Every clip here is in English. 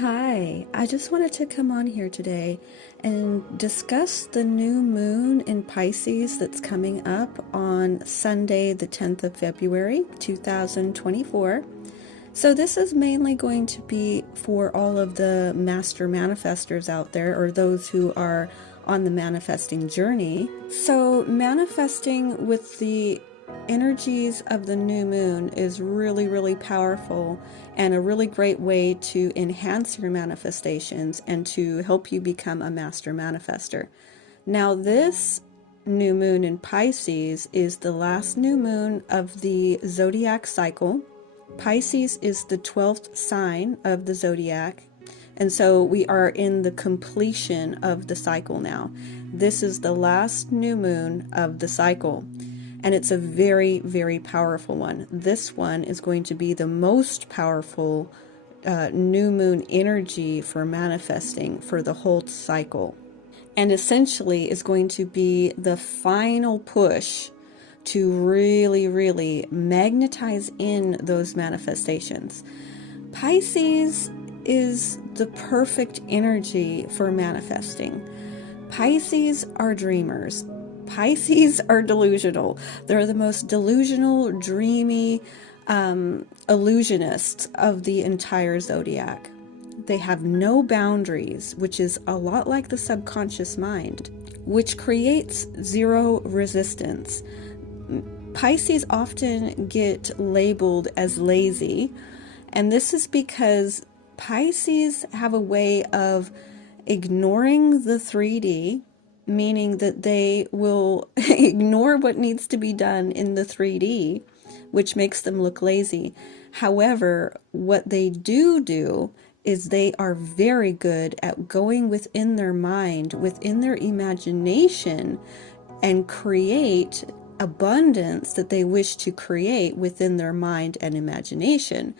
Hi, I just wanted to come on here today and discuss the new moon in Pisces that's coming up on Sunday, the 10th of February, 2024. So, this is mainly going to be for all of the master manifestors out there, or those who are on the manifesting journey. So, manifesting with the energies of the new moon is really, really powerful and a really great way to enhance your manifestations and to help you become a master manifester. Now, this new moon in Pisces is the last new moon of the zodiac cycle. Pisces is the 12th sign of the zodiac, and so we are in the completion of the cycle now. This is the last new moon of the cycle, and it's a very, very powerful one. This one is going to be the most powerful new moon energy for manifesting for the whole cycle, and essentially is going to be the final push to really, really magnetize in those manifestations. Pisces is the perfect energy for manifesting. Pisces are dreamers. Pisces are delusional. They're the most delusional, dreamy illusionists of the entire zodiac. They have no boundaries, which is a lot like the subconscious mind, which creates zero resistance. Pisces often get labeled as lazy, and this is because Pisces have a way of ignoring the 3D, meaning that they will ignore what needs to be done in the 3D, which makes them look lazy. However, what they do is they are very good at going within their mind, within their imagination, and create abundance that they wish to create within their mind and imagination.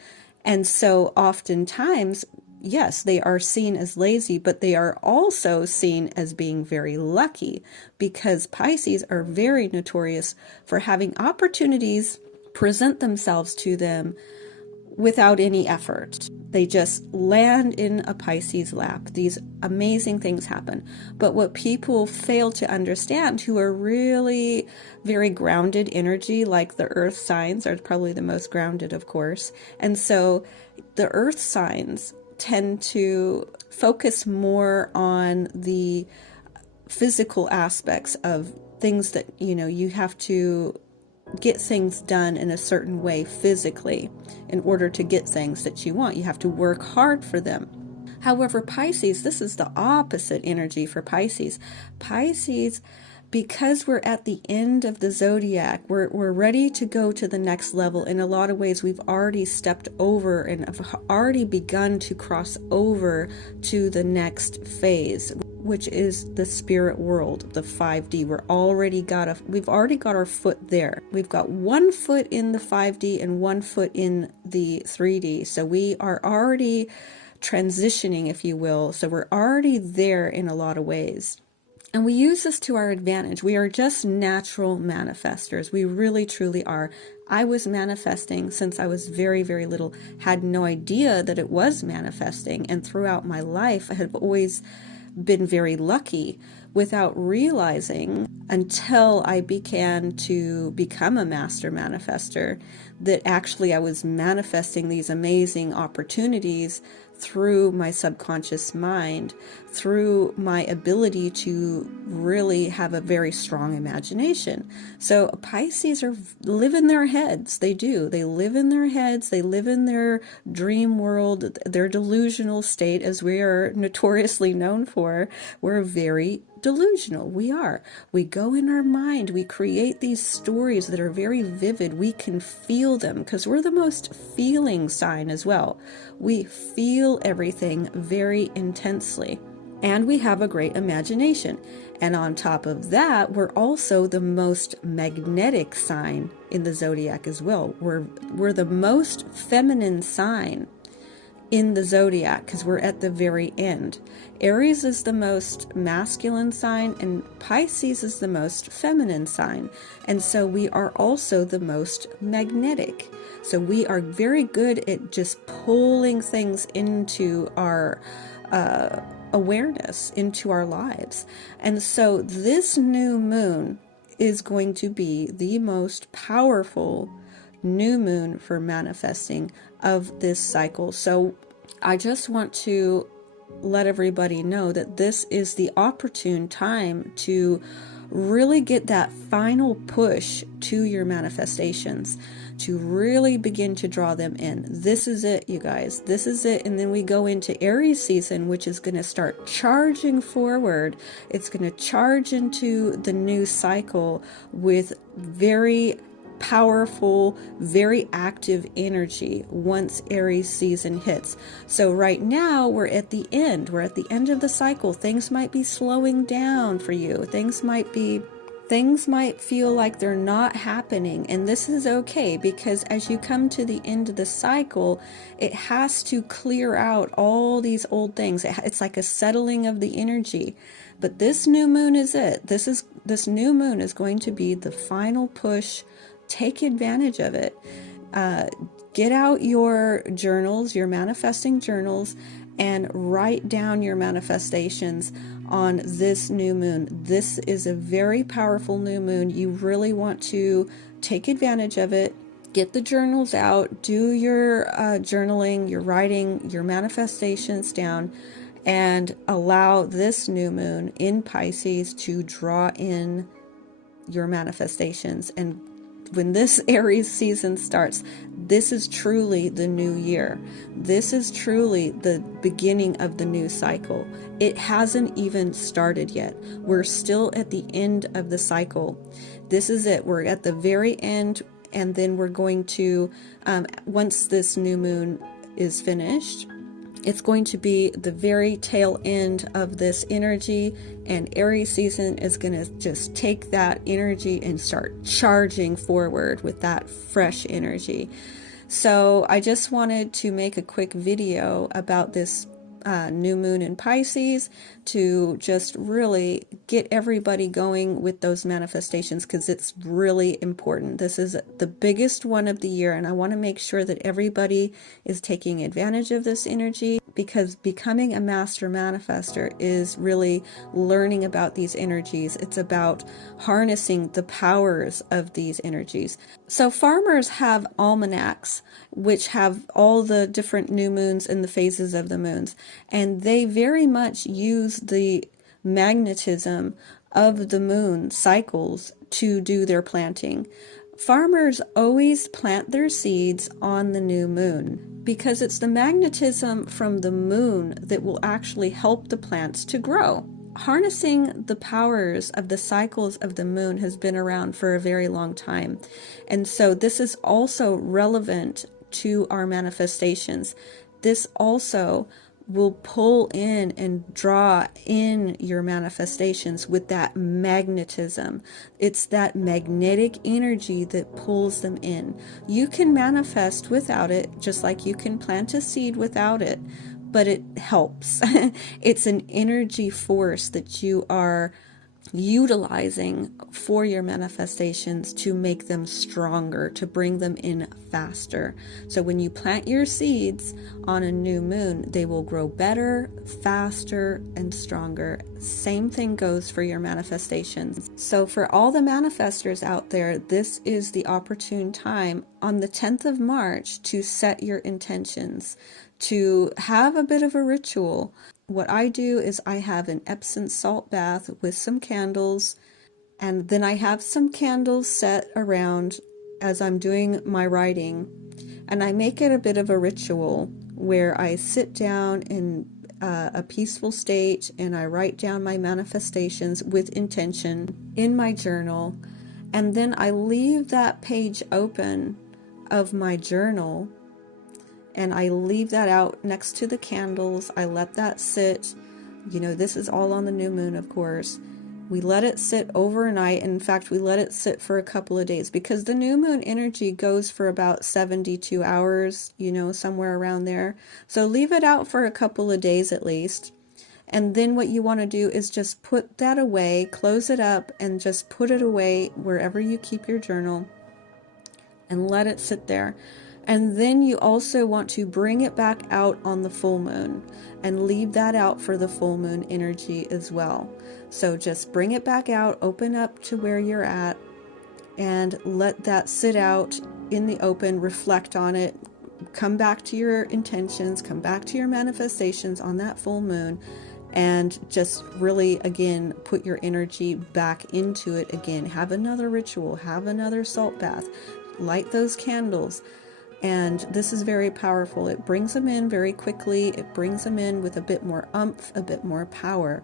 And so oftentimes, yes, they are seen as lazy, but they are also seen as being very lucky, because Pisces are very notorious for having opportunities present themselves to them without any effort. They just land in a Pisces lap. These amazing things happen. But what people fail to understand, who are really very grounded energy, like the earth signs are probably the most grounded, of course. And so the earth signs tend to focus more on the physical aspects of things that, you have to get things done in a certain way physically in order to get things that you want. You have to work hard for them. However, Pisces, this is the opposite energy for Pisces. Pisces, because we're at the end of the zodiac, we're ready to go to the next level. In a lot of ways, we've already stepped over and have already begun to cross over to the next phase, which is the spirit world, the 5D. We've already got our foot there. We've got one foot in the 5D and one foot in the 3D. So we are already transitioning, if you will. So we're already there in a lot of ways. And we use this to our advantage. We are just natural manifestors. We really, truly are. I was manifesting since I was very, very little, had no idea that it was manifesting. And throughout my life, I have always been very lucky without realizing, until I began to become a master manifester, that actually I was manifesting these amazing opportunities through my subconscious mind, through my ability to really have a very strong imagination. So Pisces live in their heads. They do. They live in their heads. They live in their dream world, their delusional state, as we are notoriously known for. We're very delusional. We are. We go in our mind. We create these stories that are very vivid. We can feel them because we're the most feeling sign as well. We feel everything very intensely. And we have a great imagination. And on top of that, we're also the most magnetic sign in the zodiac as well. We're the most feminine sign in the zodiac, because we're at the very end. Aries is the most masculine sign and Pisces is the most feminine sign. And so we are also the most magnetic. So we are very good at just pulling things into our awareness, into our lives. And so this new moon is going to be the most powerful new moon for manifesting of this cycle. So I just want to let everybody know that this is the opportune time to really get that final push to your manifestations, to really begin to draw them in. This is it, you guys. This is it. And then we go into Aries season, which is going to start charging forward. It's going to charge into the new cycle with very powerful, very active energy once Aries season hits. So right now we're at the end. We're at the end of the cycle. Things might be slowing down for you. Things might feel like they're not happening, and this is okay, because as you come to the end of the cycle, it has to clear out all these old things. It's like a settling of the energy. But this new moon is it. This new moon is going to be the final push. Take advantage of it. Get out your journals, your manifesting journals, and write down your manifestations on this new moon. This is a very powerful new moon. You really want to take advantage of it. Get the journals out, do your journaling, your writing, your manifestations down, and allow this new moon in Pisces to draw in your manifestations. And when this Aries season starts, this is truly the new year. This is truly the beginning of the new cycle. It hasn't even started yet. We're still at the end of the cycle. This is it. We're at the very end, and then we're going to, once this new moon is finished, it's going to be the very tail end of this energy, and Aries season is going to just take that energy and start charging forward with that fresh energy. So I just wanted to make a quick video about this new moon in Pisces to just really get everybody going with those manifestations, because it's really important. This is the biggest one of the year, and I want to make sure that everybody is taking advantage of this energy, because becoming a master manifester is really learning about these energies. It's about harnessing the powers of these energies. So farmers have almanacs which have all the different new moons and the phases of the moons, and they very much use the magnetism of the moon cycles to do their planting. Farmers always plant their seeds on the new moon because it's the magnetism from the moon that will actually help the plants to grow. Harnessing the powers of the cycles of the moon has been around for a very long time. And so this is also relevant to our manifestations. This also will pull in and draw in your manifestations with that magnetism. It's that magnetic energy that pulls them in. You can manifest without it, just like you can plant a seed without it, but it helps. It's an energy force that you are utilizing for your manifestations to make them stronger, to bring them in faster. So when you plant your seeds on a new moon, they will grow better, faster, and stronger. Same thing goes for your manifestations. So for all the manifestors out there, this is the opportune time on the 10th of March to set your intentions, to have a bit of a ritual. What I do is I have an Epsom salt bath with some candles, and then I have some candles set around as I'm doing my writing, and I make it a bit of a ritual where I sit down in a peaceful state and I write down my manifestations with intention in my journal, and then I leave that page open of my journal and I leave that out next to the candles. I let that sit. You know, this is all on the new moon, of course. We let it sit overnight. In fact, we let it sit for a couple of days, because the new moon energy goes for about 72 hours, you know, somewhere around there. So leave it out for a couple of days at least. And then what you want to do is just put that away, close it up, and just put it away wherever you keep your journal, and let it sit there. And then you also want to bring it back out on the full moon and leave that out for the full moon energy as well. So just bring it back out, open up to where you're at, and let that sit out in the open, reflect on it, come back to your intentions, come back to your manifestations on that full moon, and just really, again, put your energy back into it again. Have another ritual, have another salt bath, light those candles. And this is very powerful. It brings them in very quickly. It brings them in with a bit more oomph, a bit more power.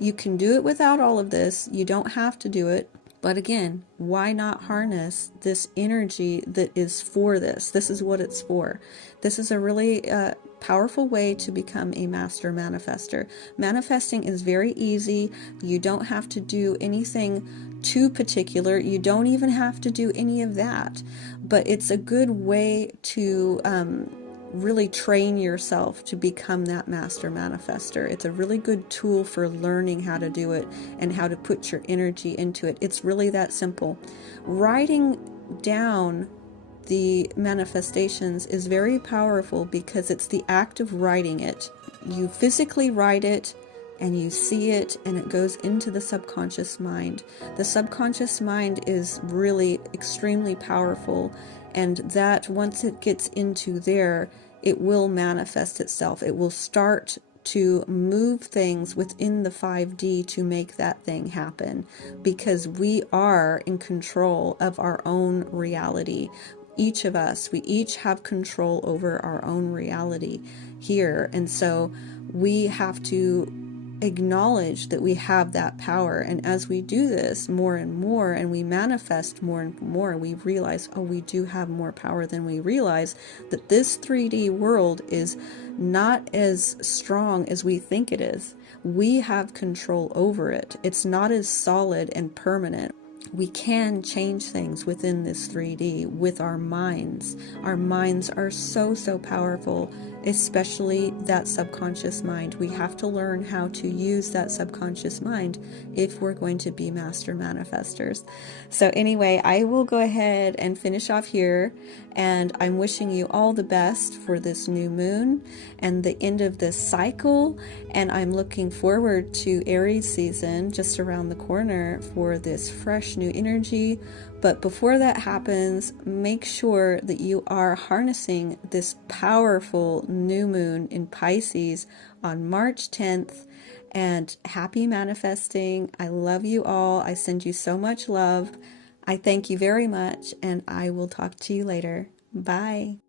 You can do it without all of this. You don't have to do it. But again, why not harness this energy that is for this? This is what it's for. This is a really powerful way to become a master manifester. Manifesting is very easy. You don't have to do anything too particular. You don't even have to do any of that. But it's a good way to really train yourself to become that master manifester. It's a really good tool for learning how to do it and how to put your energy into it. It's really that simple. Writing down the manifestations is very powerful because it's the act of writing it. You physically write it and you see it, and it goes into the subconscious mind. The subconscious mind is really extremely powerful, and that once it gets into there, it will manifest itself. It will start to move things within the 5D to make that thing happen, because we are in control of our own reality. Each of us, we each have control over our own reality here, and so we have to acknowledge that we have that power. And as we do this more and more, and we manifest more and more, we realize, oh, we do have more power than we realize, that this 3D world is not as strong as we think it is. We have control over it. It's not as solid and permanent. We can change things within this 3D with our minds. Our minds are so powerful, especially that subconscious mind. We have to learn how to use that subconscious mind if we're going to be master manifestors. So anyway, I will go ahead and finish off here, and I'm wishing you all the best for this new moon and the end of this cycle, and I'm looking forward to Aries season just around the corner for this fresh new energy. But before that happens, make sure that you are harnessing this powerful new moon in Pisces on March 10th. And happy manifesting. I love you all. I send you so much love. I thank you very much, and I will talk to you later. Bye.